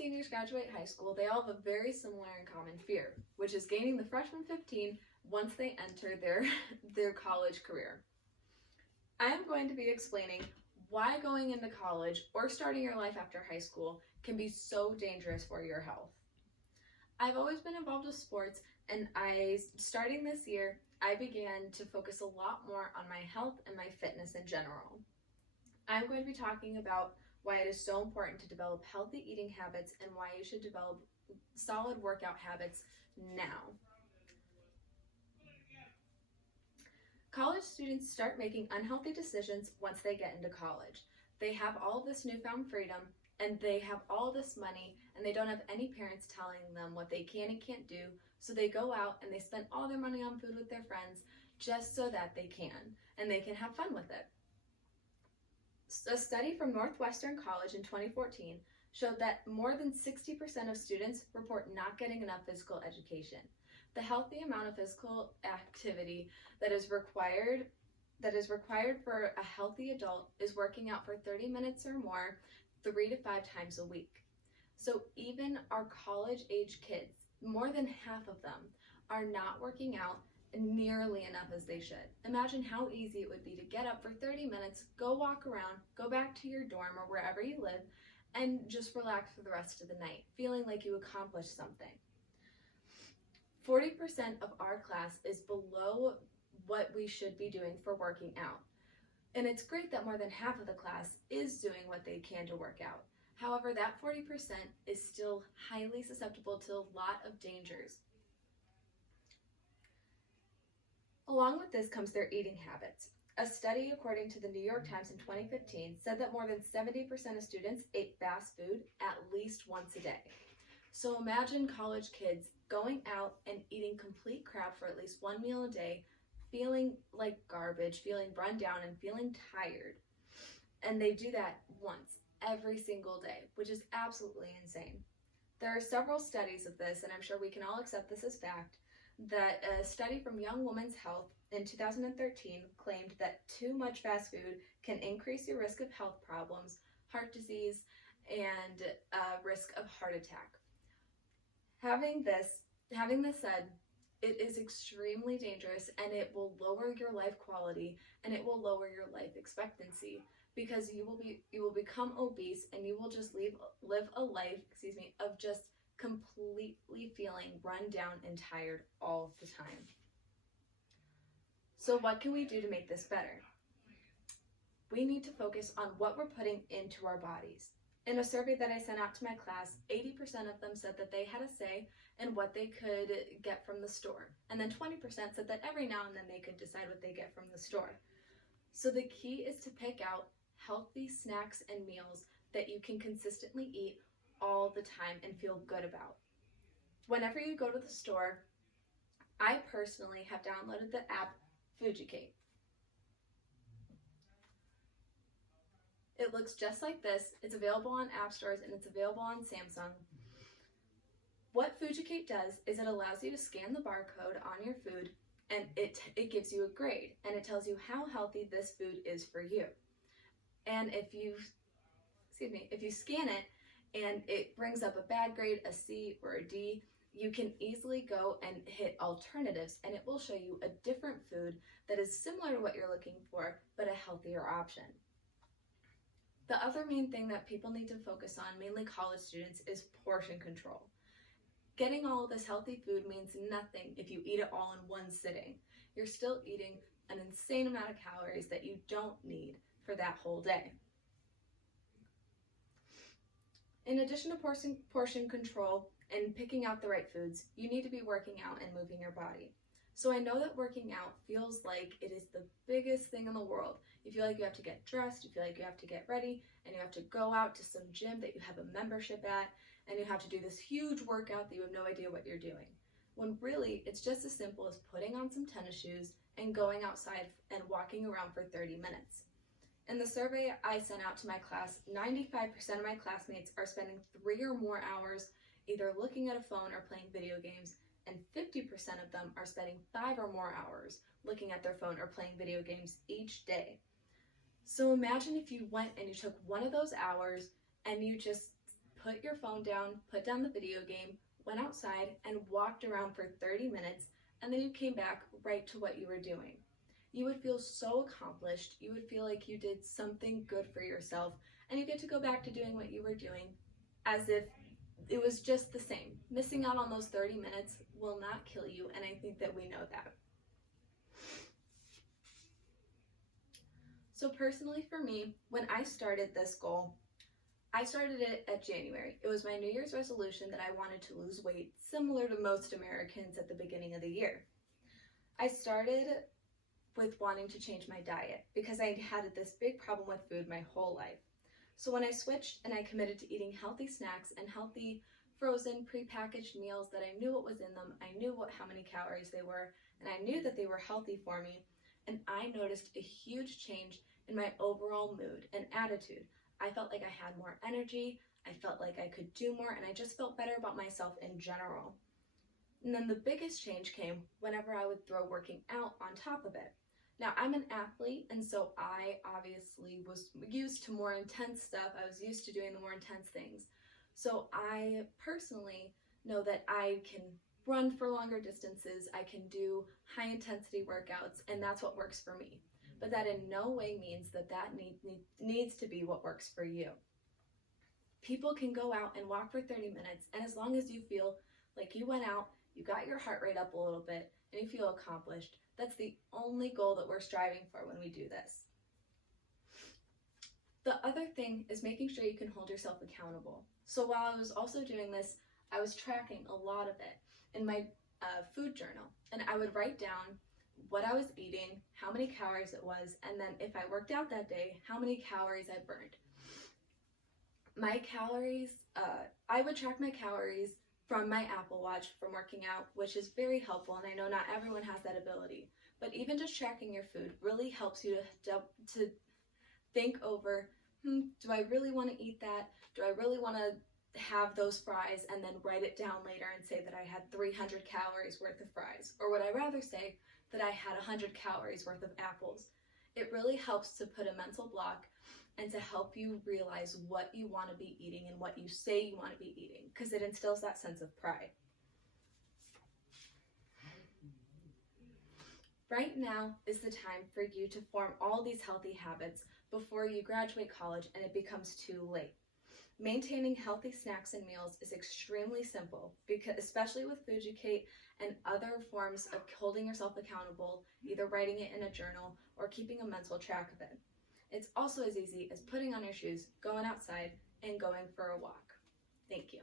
seniors graduate high school, they all have a very similar and common fear, which is gaining the freshman 15 once they enter their college career. I am going to be explaining why going into college or starting your life after high school can be so dangerous for your health. I've always been involved with sports, and starting this year, I began to focus a lot more on my health and my fitness in general. I'm going to be talking about why it is so important to develop healthy eating habits and why you should develop solid workout habits now. College students start making unhealthy decisions once they get into college. They have all this newfound freedom, and they have all this money, and they don't have any parents telling them what they can and can't do, so they go out and they spend all their money on food with their friends just so that they can, and they can have fun with it. A study from Northwestern College in 2014 showed that more than 60% of students report not getting enough physical education. The healthy amount of physical activity that is required for a healthy adult is working out for 30 minutes or more 3 to 5 times a week. So even our college age kids, more than half of them, are not working out nearly enough as they should. Imagine how easy it would be to get up for 30 minutes, go walk around, go back to your dorm or wherever you live, and just relax for the rest of the night, feeling like you accomplished something. 40% of our class is below what we should be doing for working out. And it's great that more than half of the class is doing what they can to work out. However, that 40% is still highly susceptible to a lot of dangers. Along with this comes their eating habits. A study according to the New York Times in 2015 said that more than 70% of students ate fast food at least once a day. So imagine college kids going out and eating complete crap for at least one meal a day, feeling like garbage, feeling run down, and feeling tired. And they do that once every single day, which is absolutely insane. There are several studies of this, and I'm sure we can all accept this as fact, that a study from Young Women's Health in 2013 claimed that too much fast food can increase your risk of health problems, heart disease, and risk of heart attack. Having this said, it is extremely dangerous, and it will lower your life quality, and it will lower your life expectancy, because you will become obese, and you will just live a life, of just completely feeling run down and tired all the time. So what can we do to make this better? We need to focus on what we're putting into our bodies. In a survey that I sent out to my class, 80% of them said that they had a say in what they could get from the store. And then 20% said that every now and then they could decide what they get from the store. So the key is to pick out healthy snacks and meals that you can consistently eat all the time and feel good about. Whenever you go to the store, I personally have downloaded the app Fujicate. It looks just like this. It's available on app stores and it's available on Samsung. What Fujicate does is it allows you to scan the barcode on your food, and it gives you a grade, and it tells you how healthy this food is for you. And if you scan it and it brings up a bad grade, a C or a D, you can easily go and hit alternatives, and it will show you a different food that is similar to what you're looking for, but a healthier option. The other main thing that people need to focus on, mainly college students, is portion control. Getting all of this healthy food means nothing if you eat it all in one sitting. You're still eating an insane amount of calories that you don't need for that whole day. In addition to portion control and picking out the right foods, you need to be working out and moving your body. So I know that working out feels like it is the biggest thing in the world. You feel like you have to get dressed, you feel like you have to get ready, and you have to go out to some gym that you have a membership at, and you have to do this huge workout that you have no idea what you're doing. When really, it's just as simple as putting on some tennis shoes and going outside and walking around for 30 minutes. In the survey I sent out to my class, 95% of my classmates are spending 3 or more hours either looking at a phone or playing video games, and 50% of them are spending 5 or more hours looking at their phone or playing video games each day. So imagine if you went and you took one of those hours and you just put your phone down, put down the video game, went outside and walked around for 30 minutes, and then you came back right to what you were doing. You would feel so accomplished. You would feel like you did something good for yourself, and you get to go back to doing what you were doing as if it was just the same. Missing out on those 30 minutes will not kill you, and I think that we know that. So personally for me, when I started this goal, I started it at January. It was my New Year's resolution that I wanted to lose weight, similar to most Americans at the beginning of the year. I started with wanting to change my diet because I had this big problem with food my whole life. So when I switched and I committed to eating healthy snacks and healthy frozen prepackaged meals that I knew what was in them, I knew how many calories they were, and I knew that they were healthy for me, and I noticed a huge change in my overall mood and attitude. I felt like I had more energy, I felt like I could do more, and I just felt better about myself in general. And then the biggest change came whenever I would throw working out on top of it. Now, I'm an athlete, and so I obviously was used to more intense stuff. I was used to doing the more intense things. So I personally know that I can run for longer distances, I can do high intensity workouts, and that's what works for me. But that in no way means that needs to be what works for you. People can go out and walk for 30 minutes, and as long as you feel like you went out, you got your heart rate up a little bit, and you feel accomplished, that's the only goal that we're striving for when we do this. The other thing is making sure you can hold yourself accountable. So while I was also doing this, I was tracking a lot of it in my food journal, and I would write down what I was eating, how many calories it was, and then if I worked out that day, how many calories I burned. My calories, I would track my calories from my Apple Watch from working out, which is very helpful, and I know not everyone has that ability, but even just tracking your food really helps you to think over, do I really want to eat that? Do I really want to have those fries, and then write it down later and say that I had 300 calories worth of fries? Or would I rather say that I had 100 calories worth of apples? It really helps to put a mental block and to help you realize what you want to be eating and what you say you want to be eating, because it instills that sense of pride. Right now is the time for you to form all these healthy habits before you graduate college and it becomes too late. Maintaining healthy snacks and meals is extremely simple, because especially with Fujicate and other forms of holding yourself accountable, either writing it in a journal or keeping a mental track of it. It's also as easy as putting on your shoes, going outside, and going for a walk. Thank you.